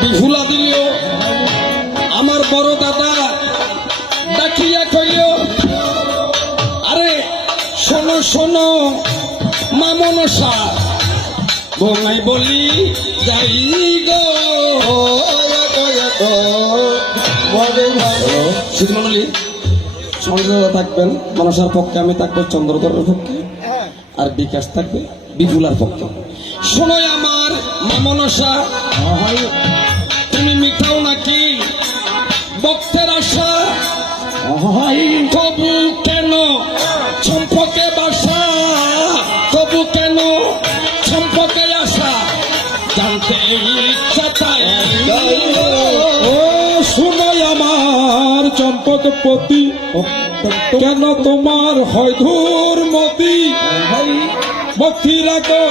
বিহুলা দিল আমার বড় দাদা ডাকিয়া কইল, আরে শোনো শোনো মা মনসা, বঙ্গাই বলি যাই গো। শিবমন্ডলী সংযোগ থাকবেন মনসার পক্ষে, আমি থাকবো চন্দ্রধরের পক্ষে, আর বিকাশ থাকবে বিপুলার পক্ষে। শোনো আমার মা মনসা, তুমি মিঠাও নাকি ভক্তের আশা, তবু কেন সম্পর্কে বাসা, তবু কেন সম্পর্কে আসা, জানতে ইচ্ছা তাই। ও শুনো আমার চম্পকপতি, কেন তোমার হয় ধূর্মতি, ভক্তি রাখো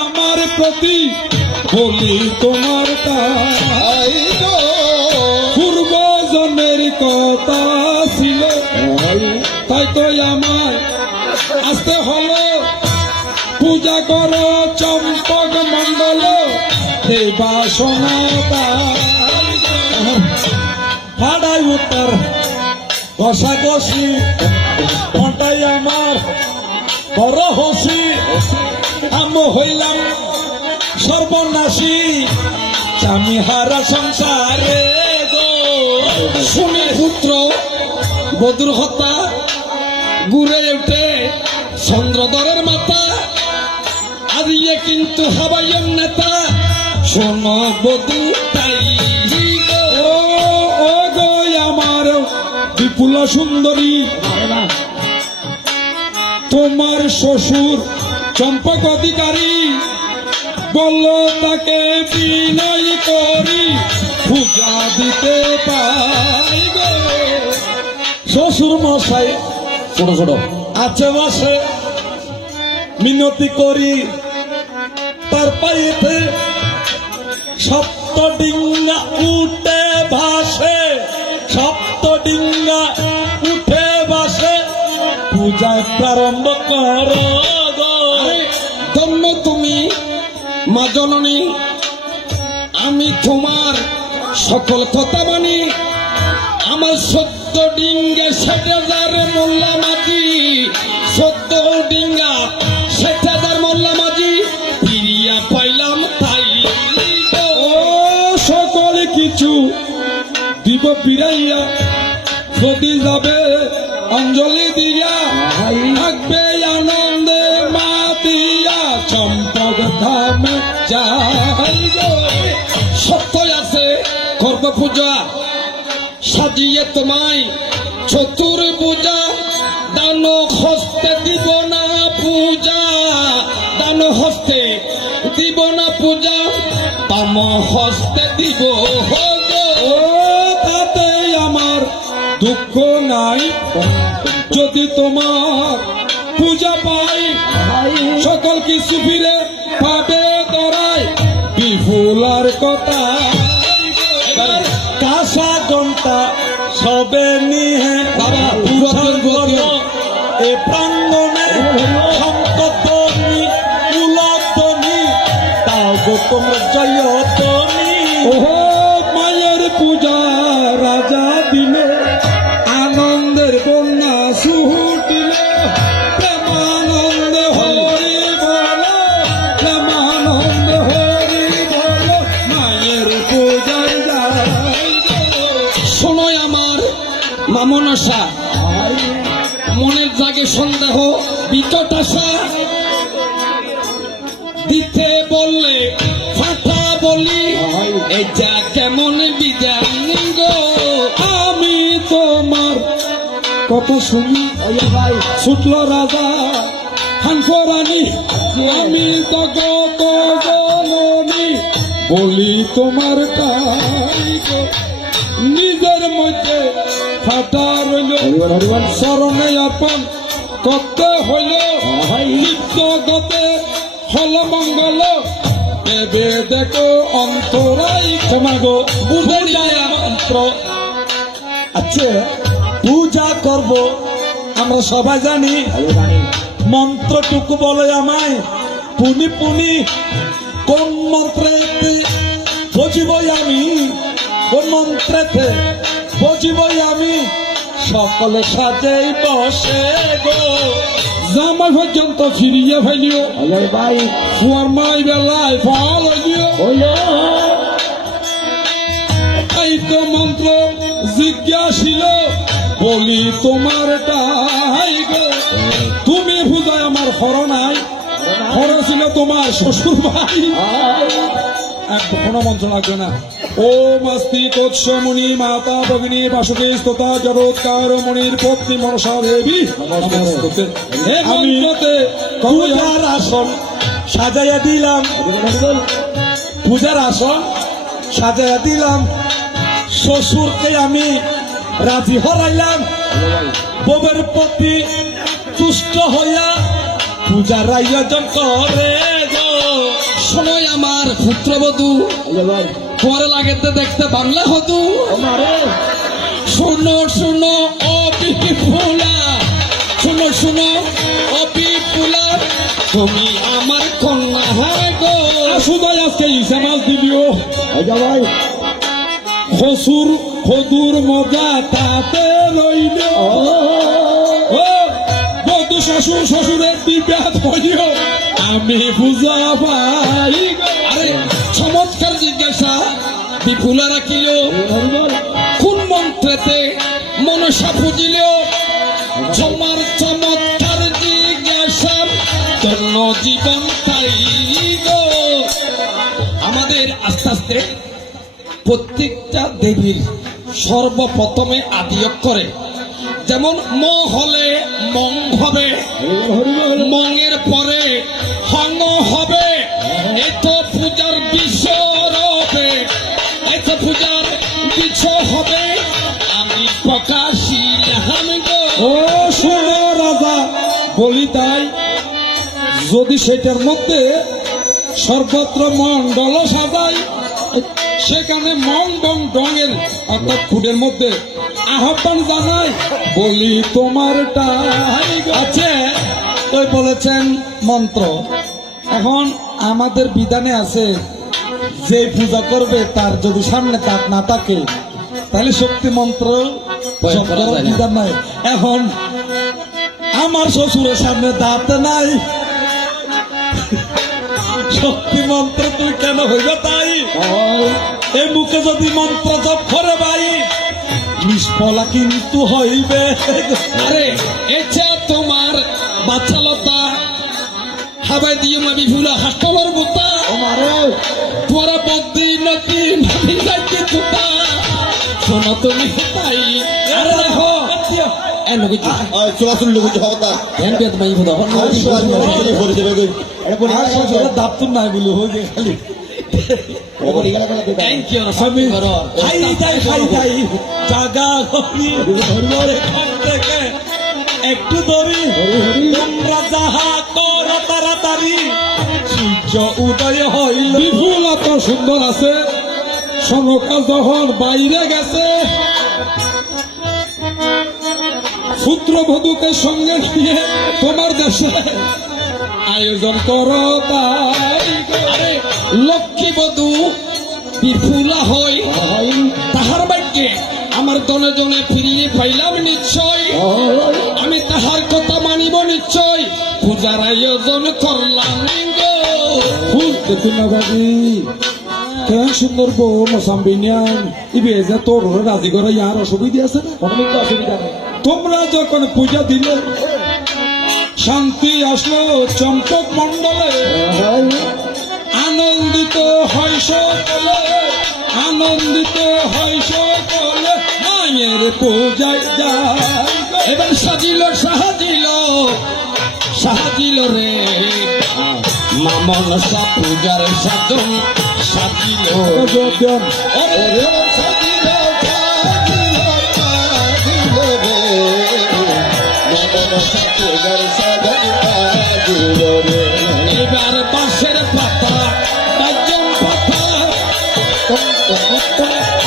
আমার প্রতি, বলি তোমার পূর্ব জন্মের কথা ছিল, তাই তো আমার আসতে হলো, পূজা করো চম্পক মন্ডল এই বাসনা ভাড়াই উত্তর ঘষাঘষি, ঘটাই আমার বড় হসি, আমি হইলাম সর্বনাশী, স্বামী হারা সংসারে গো। শুনে পুত্র বধুর হত্যা, ঘুরে উঠে চন্দ্রধরের মাথা, আদিয়ে কিন্তু হাবাইয়ের নেতা, শোনো বধু তাই গো। ও গো আমার বিপুল সুন্দরী, তোমার শ্বশুর চম্পক অধিকারী, বললো তাকে বিনয় করি, পূজা দিতে পাই গো। শ্বশুর মশাই ছোট ছোট আছে বসে, মিনতি করি তার পাইতে, সপ্ত ডিঙ্গা উঠে ভাসে, সপ্ত ডিঙ্গা উঠে ভাসে, পূজা প্রারম্ভ করো গো। ধন্য তুমি মা জননী, আমি তোমার সকল কথা মানি, আমার সত্য ডিঙ্গে ৬০,০০০ মোল্লা মাঝি, সত্য ডিঙ্গা ৬০,০০০ মোল্লা মাঝি, ফিরিয়া পাইলাম তাই। ও সকল কিছু দিব ফিরাইয়া, যদি যাবে অঞ্জলি দিয়া, থাকবে আনন্দে মাতিয়া, চম্পক ধামে যাই গো। সত্য আছে করব পূজা, সাজিয়ে তোমায় চতুর্ভুজা, দান হস্তে দিব না পূজা, দান হস্তে দিব না পূজা, বাম হস্তে দিব গো। ও তাতে আমার দুঃখ নাই, যদি তোমার পূজা পাই, সকল কিছু ফিরে পাবে তোরাই, বিপুলার কথা কাঁসা ঘন্টা সবে নিহে বাবা পুরাতন এ প্রাঙ্গণে সম্পত্তি মূলতনি, তাও গো তোমরা জয়তনি। ওহো মায়ের পূজা রাজা দিলে, আনন্দের বন্যা সুহুটিলে, প্রেমানন্দ হরি বল, প্রেমানন্দ হরি বল, মায়ের পূজায় যাই। শোনো আমার মা মনসা, মনের জাগে সন্দেহ বিকট আশা, দিতে বললে ফাটা বলি, এটা কেমন বিধান গো। আমি তোমার কথা শুনি ছুটল রাজা হানফরানি, আমি জগত জননী, বলি তোমার তাই গো। নিজের মধ্যে ফাটা রইল, স্মরণে আপন করতে হইল, লিপ্ত গতে হল মঙ্গল, দেবে দেখো অন্তরাই ক্ষমাগো বুঝে যায় মন্ত্র। আচ্ছা পূজা করব আমরা সবাই জানি, মন্ত্রটুকু বলে আমায় পুনি পুনি, কোন মন্ত্রে বসিবই আমি কোন মন্ত্রেতে বসিবই আমি সকলে সাজেই বসে গো জামাই পর্যন্ত ফিরিয়ে ফেলিও ভাই ফুয়ার মাই বেলায় ফল হইও এই তো মন্ত্র জিজ্ঞাসিল বলি তোমার টাই গো তুমি পূজায় আমার হর নাই হর ছিল তোমার শ্বশুর ভাই কোনো মন্ত্র লাগবে না ও মস্তি কোৎসমুনি মাতা ভগিনী বাসুকে স্তোতা জগৎকার মনির পত্নী মনসা দেবী নমস্তুতে হে মন্ত্রতে পূজার আসন সাজাইয়া দিলাম পূজার আসন সাজাইয়া দিলাম শ্বশুরকে আমি রাজি হরাইলাম বউয়ের প্রতি তুষ্ট হইয়া পূজার আয়োজন করে গো সময় আমার পুত্রবধূ তোমার লাগেতে দেখতে বাংলা হতু শুনো শুনো ও বিপুলা শুনো শুনো ও বিপুলা তুমি আমার কন্যা হয় গো শুধু আজকে ইসা মাছ দিলিও ভাই হসুর হদুর মজা তাতে রইল ও বধূ শ্বশুর শ্বশুরের বিবাদ হইও আমি পূজা পাই আরে চমৎকার জিজ্ঞাসা বিপুলা রাখিল কোন মন্ত্রেতে মনসা পুজিল তোমার চমৎকার জিজ্ঞাসা জন্য জীবন তাই গো আমাদের আস্তে আস্তে প্রত্যেকটা দেবীর সর্বপ্রথমে আদি অক্ষরে যেমন ম হলে মং হবে মঙের পরে হং হবে এত পূজার বিষয় হবে এত পূজার বিষয় হবে আমি প্রকাশিলাম গো ও শোনো রাজা বলি তাই যদি সেটার মধ্যে সর্বত্র মন্ডল সাজাই সেখানে মং বং ডঙের অর্থাৎ ফুডের মধ্যে আহ্বান জানাই বলি তোমার টাই আছে ওই বলেছেন মন্ত্র এখন আমাদের বিধানে আছে যে পূজা করবে তার যদি সামনে কাক না থাকে তাহলে শক্তি মন্ত্র জপ করার বিধান নাই এখন আমার শ্বশুরের সামনে দাঁত নাই শক্তি মন্ত্র তুই কেন হইবে তাই এই মুখে যদি মন্ত্র জপ করে ভাই নিষ্ফলা কিন্তু হইবে আরে এটা তোমার বাচ্চালতা হাবাই দিয়ে মাবি ফুলা হাসপাতাল বুতা তোরা বদ্দি নদী মাবি যাইতে তুতা শোনো তুমি তাই আরে দেখো এন কি চলাচল লোক হতা এন বেদ মাই ফুদা দাপ্তর নাই বলে হয়ে যায় খালি থ্যাংক ইউ আমি খাই তাই জাগা এখান থেকে একটু ধরি তোমরা যাহা করো তাড়াতাড়ি সূর্য উদয় হইল বিপুল এত সুন্দর আছে সনকা যখন বাইরে গেছে পুত্রবধূকে সঙ্গে নিয়ে তোমার দেশে আয়োজন করো তাই আরে লক্ষ্মী বধূ বিপুলা হই তাহার ভাগ্যে আমার দনে জনে ফিরিয়ে পাইলাম নিশ্চয় আমি তাহার কথা মানিব নিশ্চয় পূজার আয়োজন করলাম গো ফুল দেখুন না বাবি কেন সুন্দর বউ মসাম্বি নিয়ান ইবে যে তোর রাজি করে ইয়ার অসুবিধা আছে না কোনো অসুবিধা নেই তোমরা যখন পূজা দিলে শান্তি আসলো চম্পক মণ্ডলে আনন্দিত হয় সকলে আনন্দিত হয় সকলে মায়ের পূজায় যায় এবার সাজিল সাজিল রে মামন সা পূজার সাজন সাজিল যোগদান এবার বাঁশের পাতা বাজন পাতা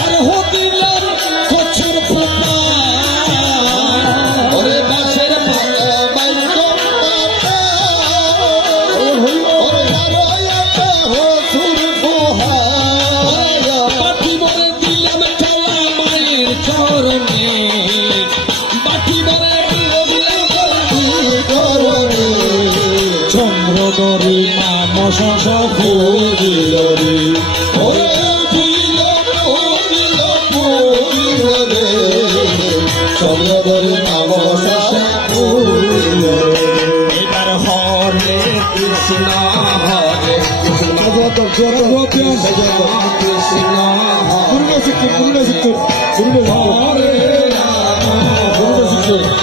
আর হদিলার কচুর পাতা ওরে বাঁশের পাতা বাজন পাতা নাম শশা ফুল দিল রে ওরে ফুলিল ফুলিল ফুলিল রে চন্দ্রধর নাম শশা ফুলিল রে এবার হরে কৃষ্ণ হরে কৃষ্ণ কৃষ্ণ হরে রাম